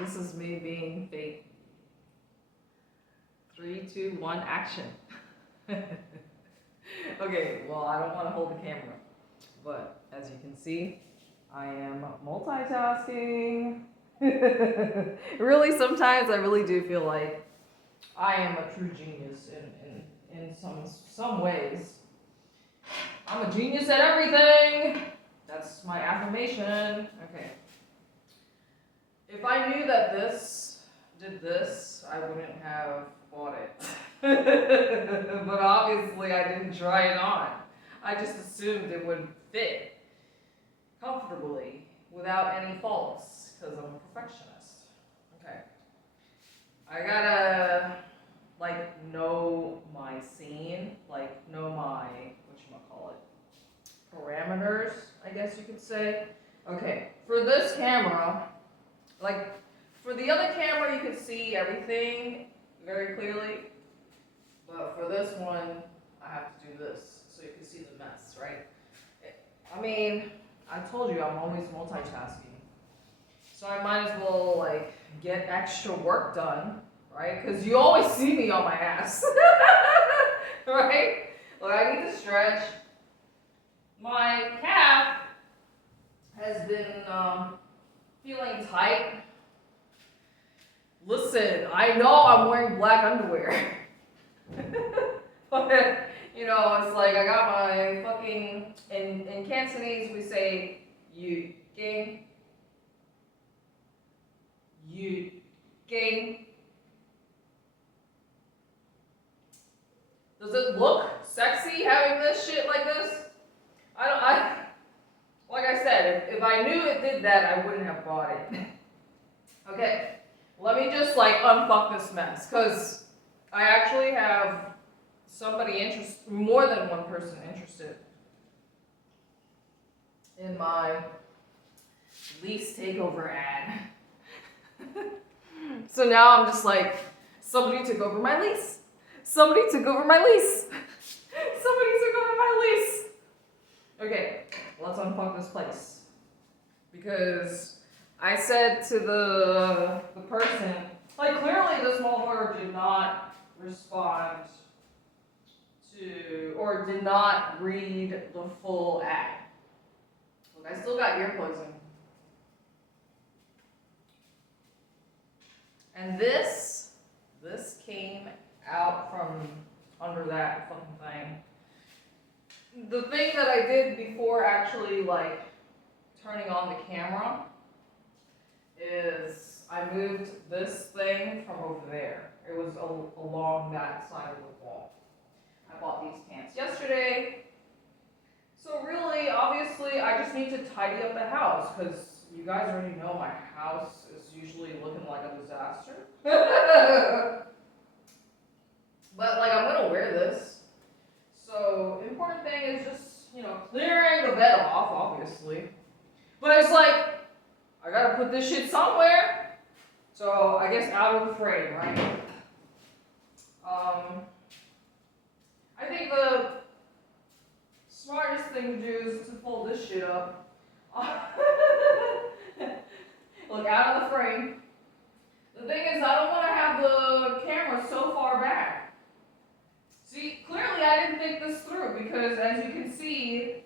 This is me being fake. 3, 2, 1, action. Okay, well, I don't want to hold the camera, but as you can see, I am multitasking. Really, sometimes I really do feel like I am a true genius in some ways. I'm a genius at everything. That's my affirmation. Okay. If I knew that this did this, I wouldn't have bought it. But obviously I didn't try it on. I just assumed it would fit comfortably without any faults because I'm a perfectionist. Okay. I gotta know my scene, know my whatchamacallit, parameters, I guess you could say. Okay, for this camera, for the other camera you could see everything very clearly, but for this one I have to do this so you can see the mess, right? I mean, I told you I'm always multitasking, so I might as well get extra work done, right? Because you always see me on my ass. Right? I need to stretch. My calf has been feeling tight. Listen, I know I'm wearing black underwear. But, it's I got my fucking, in Cantonese we say, you gang. You gang. Does it look sexy having this shit like this? Like I said, if I knew it did that, I wouldn't have bought it. Okay, let me just unfuck this mess, because I actually have more than one person interested in my lease takeover ad. So now I'm just somebody took over my lease. Somebody took over my lease. Somebody took over my lease. Okay, let's unfuck this place. Because I said to the person, clearly this motherfucker did not respond to, or did not read the full ad. Look, I still got earplugs in. And this came out from under that fucking thing. The thing that I did before actually turning on the camera is I moved this thing from over there. It was along that side of the wall. I bought these pants yesterday. So really, obviously, I just need to tidy up the house because you guys already know my house is usually looking like a disaster. But I'm gonna wear this. So important thing is just, clearing the bed off, obviously. But it's I gotta put this shit somewhere. So I guess out of the frame, right? I think the smartest thing to do is to fold this shit up. Look, out of the frame. The thing is, I don't want to have the camera so far back. See, clearly I didn't think this through because as you can see,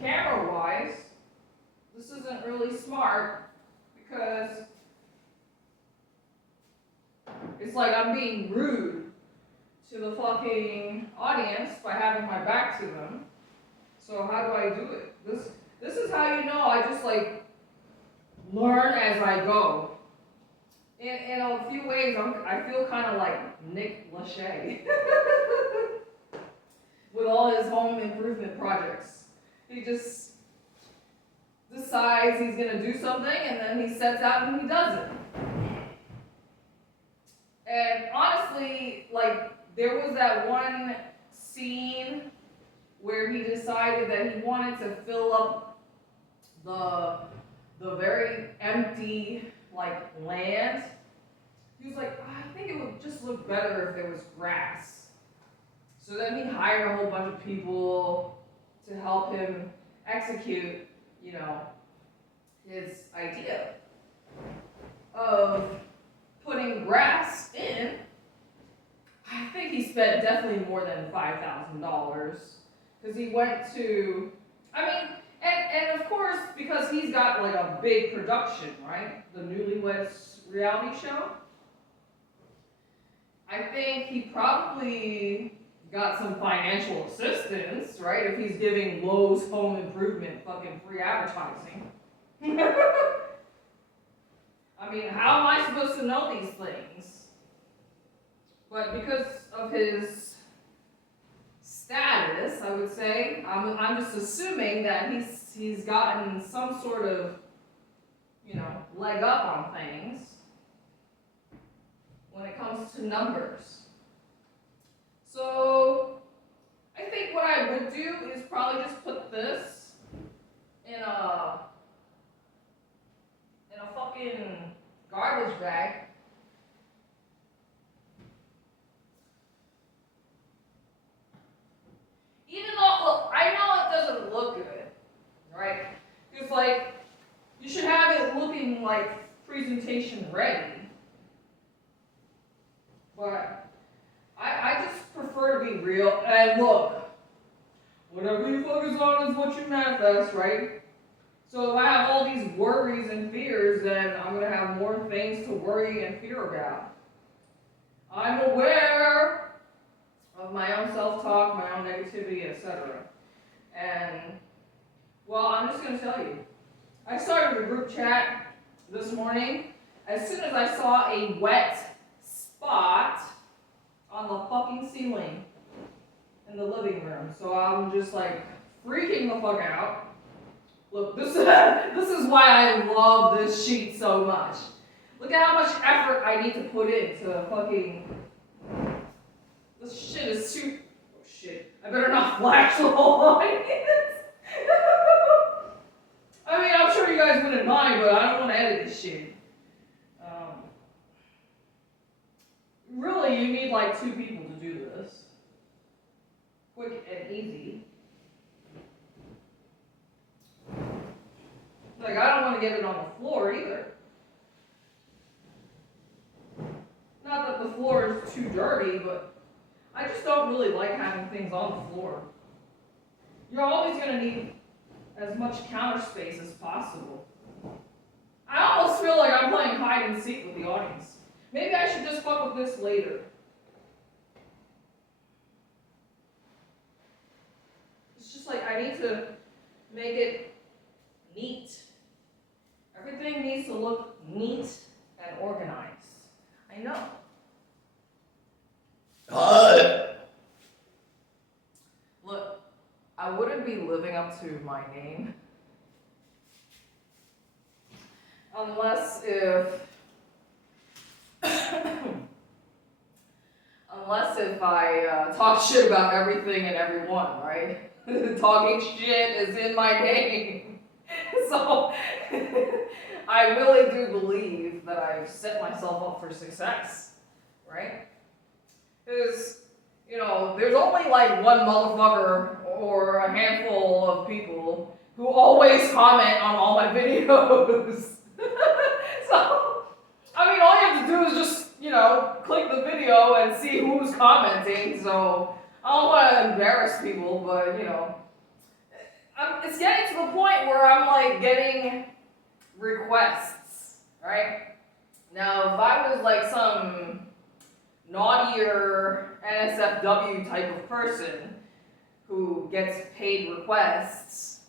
camera-wise, this isn't really smart because it's I'm being rude to the fucking audience by having my back to them. So how do I do it? This is how you know I just learn as I go. In a few ways, I feel kind of like Nick Lachey with all his home improvement projects. He just decides he's gonna do something and then he sets out and he does it. And honestly, there was that one scene where he decided that he wanted to fill up the very empty land. He was I think it would just look better if there was grass. So then he hired a whole bunch of people to help him execute you know, his idea of putting grass in, I think he spent definitely more than $5,000 because he went to, I mean, and of course, because he's got like a big production, right? The Newlyweds reality show. I think he probably got some financial assistance, right? If he's giving Lowe's Home Improvement fucking free advertising. I mean, how am I supposed to know these things? But because of his status, I would say, I'm just assuming that he's gotten some sort of, you know, leg up on things when it comes to numbers. So I think what I would do is probably just put this in a fucking garbage bag. Even though, look, I know it doesn't look good, right? Because, like, you should have it looking like presentation ready. But I just prefer to be real. And look, whatever you focus on is what you manifest, right? So if I have all these worries and fears, then I'm going to have more things to worry and fear about. I'm aware of my own self-talk, my own negativity, etc. And, well, I'm just going to tell you. I started a group chat this morning as soon as I saw a wet spot on the fucking ceiling in the living room. So I'm just like freaking the fuck out. Look, this is why I love this sheet so much. Look at how much effort I need to put into fucking. This shit is too. Oh shit! I better not flash the whole audience. I mean, I'm sure you guys wouldn't mind, but I don't want to edit this shit. Really, you need like 2 people to do this. Quick and easy. Like, I don't want to get it on the floor either. Not that the floor is too dirty, but I just don't really like having things on the floor. You're always going to need as much counter space as possible. I almost feel like I'm playing hide and seek with the audience. Maybe I should just fuck with this later. It's just like I need to make it neat. Everything needs to look neat and organized. I know. Look, I wouldn't be living up to my name unless if I talk shit about everything and everyone, right? Talking shit is in my name. So I really do believe that I've set myself up for success, right? Because, you know, there's only like one motherfucker or a handful of people who always comment on all my videos. So, I mean, all you have to do is just, you know, click the video and see who's commenting. So, I don't want to embarrass people, but, you know, it's getting to the point where I'm like getting requests, right? Now, if I was like some naughtier NSFW type of person who gets paid requests,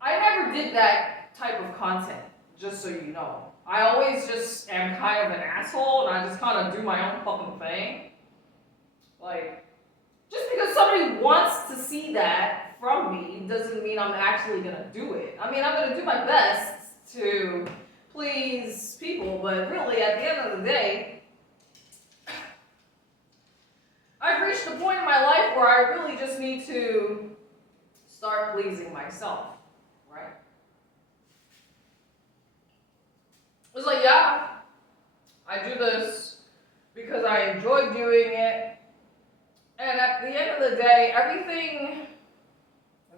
I never did that type of content, just so you know. I always just am kind of an asshole and I just kind of do my own fucking thing. Like, just because somebody wants to see that from me doesn't mean I'm actually gonna do it. I mean, I'm gonna do my best to please people, but really, at the end of the day, I've reached a point in my life where I really just need to start pleasing myself, right? It's like, yeah, I do this because I enjoy doing it, and at the end of the day, everything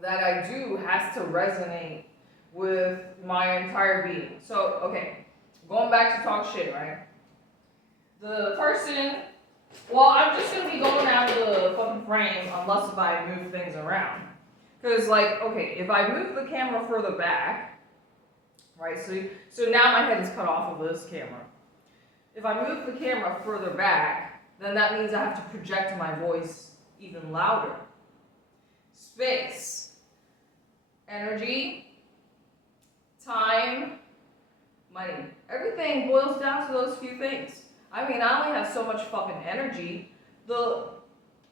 that I do has to resonate with my entire being. So, okay, going back to talk shit, right? The person, well, I'm just gonna be going out of the fucking frame unless if I move things around. Because, like, okay, if I move the camera further back, right, so now my head is cut off of this camera. If I move the camera further back, then that means I have to project my voice even louder. Space, energy, time, money. Everything boils down to those few things. I mean, I only have so much fucking energy. The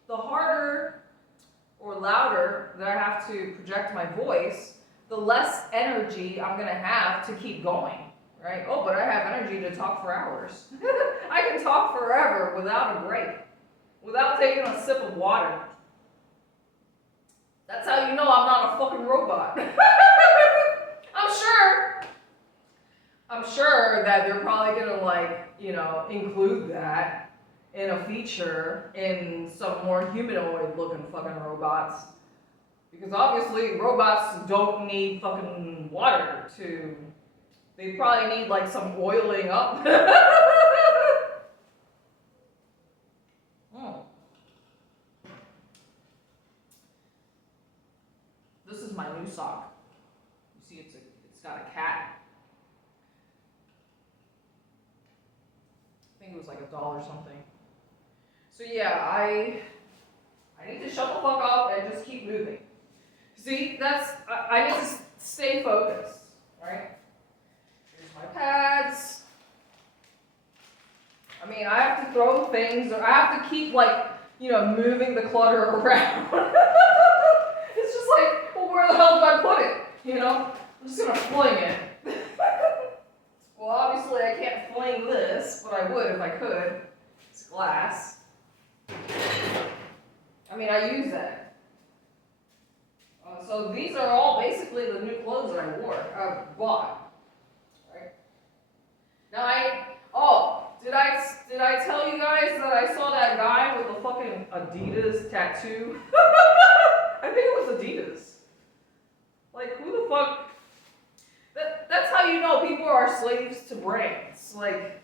harder or louder that I have to project my voice, the less energy I'm gonna have to keep going, right? Oh, but I have energy to talk for hours. I can talk forever without a break, without taking a sip of water. That's how you know I'm not a fucking robot. I'm sure that they're probably gonna, like, you know, include that in a feature in some more humanoid looking fucking robots. Because obviously robots don't need fucking water to, they probably need like some oiling up. This is my new sock. You see, it's got a cat. I think it was like $1 something. So yeah, I need to shut the fuck up and just keep moving. See, I need to stay focused, right? Here's my pads. I mean, I have to throw things, or I have to keep, like, you know, moving the clutter around. It's just like, well, where the hell do I put it? You know? I'm just gonna fling it. Well, obviously I can't fling this, but I would if I could. It's glass. I mean, I use that. So these are all basically the new clothes that I bought. Right? Now did I tell you guys that I saw that guy with the fucking Adidas tattoo? I think it was Adidas. Like, who the fuck? That's how you know people are slaves to brands. Like,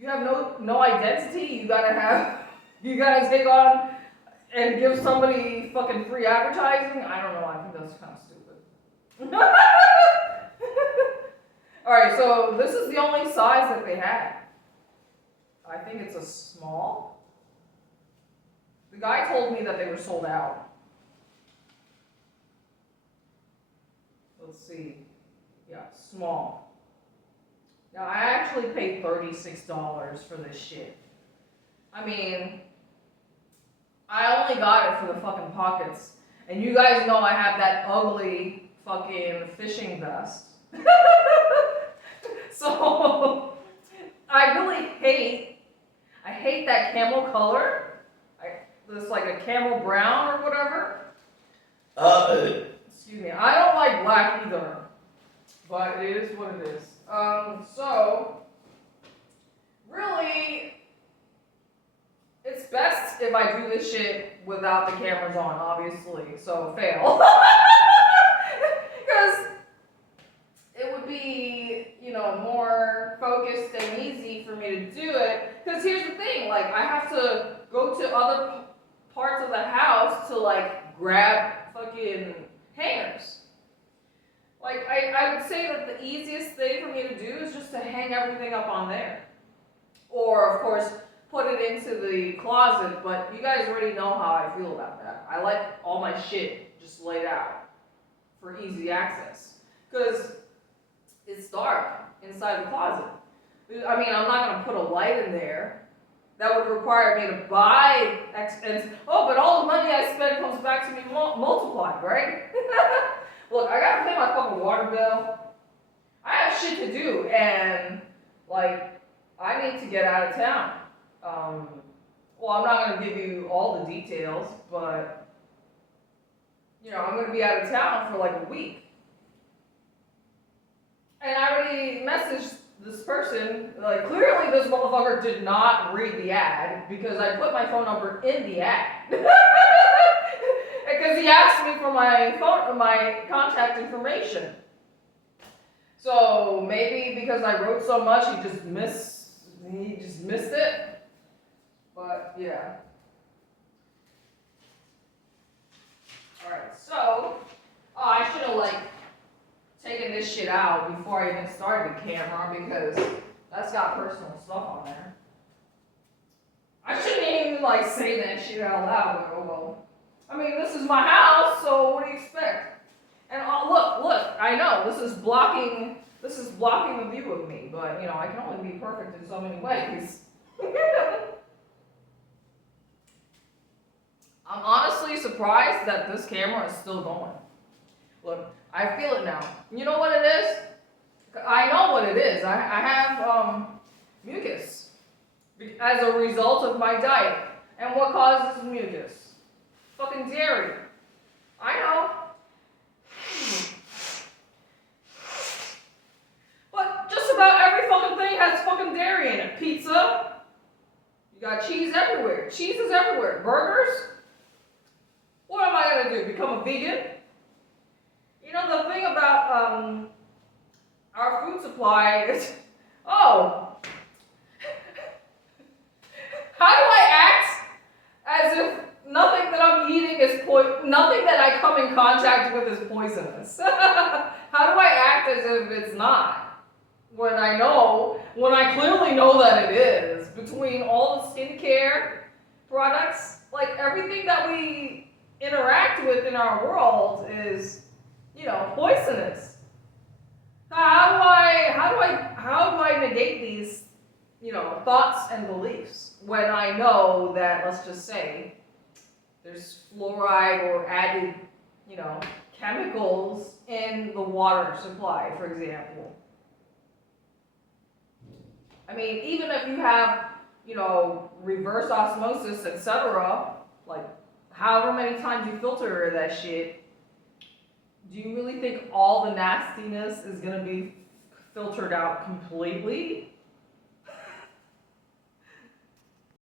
you have no identity. You gotta take on and give somebody fucking free advertising. I don't know. I think that's kind of stupid. All right, so this is the only size that they had. I think it's a small. The guy told me that they were sold out. Let's see. Yeah, small. Now, I actually paid $36 for this shit. I mean, I only got it for the fucking pockets. And you guys know I have that ugly fucking fishing vest. So, I really hate that camel color. It's like a camel brown or whatever. Excuse me. I don't like black either. But it is what it is. So, really, it's best if I do this shit without the cameras on, obviously. So, fail. Because it would be, you know, more focused and easy for me to do it. Because here's the thing, like, I have to go to other parts of the house to, like, grab fucking hangers. Like, I would say that the easiest thing for me to do is just to hang everything up on there. Or, of course, put it into the closet, but you guys already know how I feel about that. I like all my shit just laid out for easy access. Because it's dark inside the closet. I mean, I'm not going to put a light in there. That would require me to buy but all the money I spend comes back to me multiplied, right? Look, I gotta pay my fucking water bill. I have shit to do, and, like, I need to get out of town. Well, I'm not gonna give you all the details, but, you know, I'm gonna be out of town for like a week. And I already messaged this person, like, clearly this motherfucker did not read the ad, because I put my phone number in the ad. Because he asked me for my phone, my contact information. So maybe because I wrote so much, he just missed it. But yeah. All right. So I should have like taken this shit out before I even started the camera because that's got personal stuff on there. I shouldn't even like say that shit out loud, but oh well. I mean, this is my house, so what do you expect? And look, I know this is blocking the view of me, but you know, I can only be perfect in so many ways. I'm honestly surprised that this camera is still going. Look, I feel it now. You know what it is? I know what it is. I have mucus as a result of my diet. And what causes mucus? Fucking dairy. I know. But just about every fucking thing has fucking dairy in it. Pizza. You got cheese everywhere. Cheese is everywhere. Burgers. What am I gonna do? Become a vegan? You know the thing about our food supply is, oh, how do I act as if nothing that I'm eating is nothing that I come in contact with is poisonous? How do I act as if it's not? When I clearly know that it is. Between all the skincare products, like everything that we interact with in our world is, you know, poisonous. How do I negate these, you know, thoughts and beliefs when I know that, let's just say, there's fluoride or added, you know, chemicals in the water supply, for example. I mean, even if you have, you know, reverse osmosis, etc., like however many times you filter that shit, do you really think all the nastiness is going to be filtered out completely?